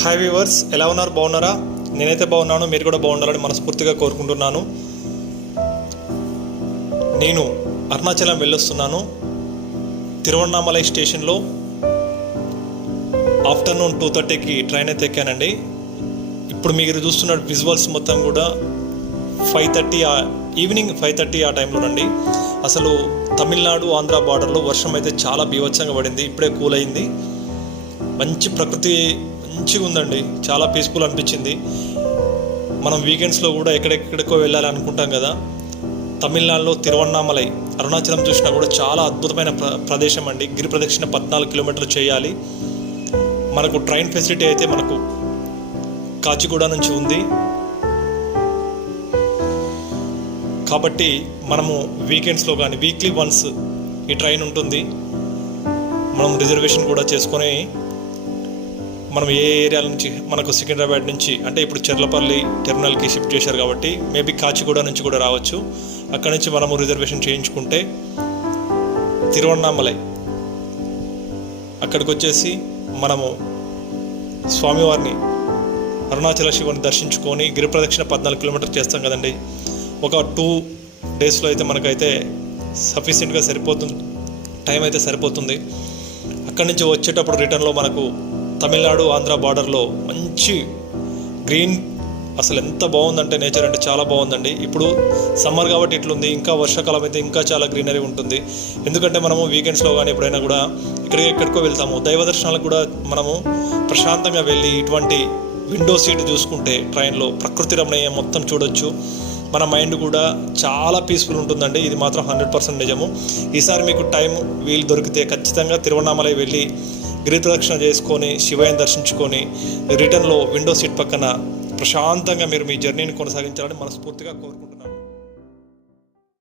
High viewers ఎలా ఉన్నారు? బాగున్నారా? నేనైతే బాగున్నాను మీరు కూడా బాగుండాలని మనస్ఫూర్తిగా కోరుకుంటున్నాను. నేను అరుణాచలం వెళ్ళొస్తున్నాను. తిరువన్నామలై స్టేషన్లో ఆఫ్టర్నూన్ టూ థర్టీకి ట్రైన్ అయితే ఎక్కానండి. ఇప్పుడు మీరు చూస్తున్న విజువల్స్ మొత్తం కూడా five thirty evening five thirty ఆ టైంలోనండి అసలు తమిళనాడు ఆంధ్ర బార్డర్లో వర్షం అయితే చాలా బీభత్సంగా పడింది. ఇప్పుడే కూల్ అయింది మంచి ప్రకృతి మంచిగా ఉందండి. చాలా పీస్ఫుల్ అనిపించింది. మనం వీకెండ్స్లో కూడా ఎక్కడెక్కడికో వెళ్ళాలి అనుకుంటాం కదా. తమిళనాడులో తిరువన్నామలై అరుణాచలం చూసినా కూడా చాలా అద్భుతమైన ప్ర ప్రదేశం అండి. గిరి ప్రదక్షిణ పద్నాలుగు కిలోమీటర్లు చేయాలి. మనకు ట్రైన్ ఫెసిలిటీ అయితే మనకు కాచిగూడ నుంచి ఉంది. కాబట్టి మనము వీకెండ్స్లో కానీ వీక్లీ వన్స్ ఈ ట్రైన్ ఉంటుంది. మనం రిజర్వేషన్ కూడా చేసుకొని మనం ఏ ఏరియాల నుంచి మనకు సికింద్రాబాద్ నుంచి అంటే ఇప్పుడు చెర్లపల్లి టెర్మినల్కి షిఫ్ట్ చేశారు కాబట్టి మేబీ కాచిగూడ నుంచి కూడా రావచ్చు. అక్కడ నుంచి మనము రిజర్వేషన్ చేయించుకుంటే తిరువన్నామలై అక్కడికి వచ్చేసి మనము స్వామివారిని అరుణాచల శివుని దర్శించుకొని గిరి ప్రదక్షిణ పద్నాలుగు కిలోమీటర్ చేస్తాం కదండి. ఒక టూ డేస్లో అయితే మనకైతే సఫిషియెంట్గా సరిపోతుంది టైం అయితే సరిపోతుంది. అక్కడి నుంచి వచ్చేటప్పుడు రిటర్న్లో మనకు తమిళనాడు ఆంధ్ర బార్డర్లో మంచి గ్రీన్ అసలు ఎంత బాగుందంటే నేచర్ అంటే చాలా బాగుందండి. ఇప్పుడు సమ్మర్ కాబట్టి ఇట్లుంది ఇంకా వర్షాకాలం అయితే ఇంకా చాలా గ్రీనరీ ఉంటుంది. ఎందుకంటే మనము వీకెండ్స్లో కానీ ఎప్పుడైనా కూడా ఇక్కడికి ఎక్కడికో వెళ్తాము. దైవ దర్శనాలకు కూడా మనము ప్రశాంతంగా వెళ్ళి ఇటువంటి విండో సీట్ చూసుకుంటే ట్రైన్లో ప్రకృతి రమణీయం మొత్తం చూడొచ్చు. మన మైండ్ కూడా చాలా పీస్ఫుల్ ఉంటుందండి. ఇది మాత్రం హండ్రెడ్ పర్సెంట్ నిజము. ఈసారి మీకు టైం వీలు దొరికితే ఖచ్చితంగా తిరువణామలై వెళ్ళి గిరి చేసుకొని శివయ్యని దర్శించుకొని రిటర్న్లో విండో సీట్ పక్కన ప్రశాంతంగా మీరు మీ జర్నీని కొనసాగించాలని మనస్ఫూర్తిగా కోరుకుంటున్నాను.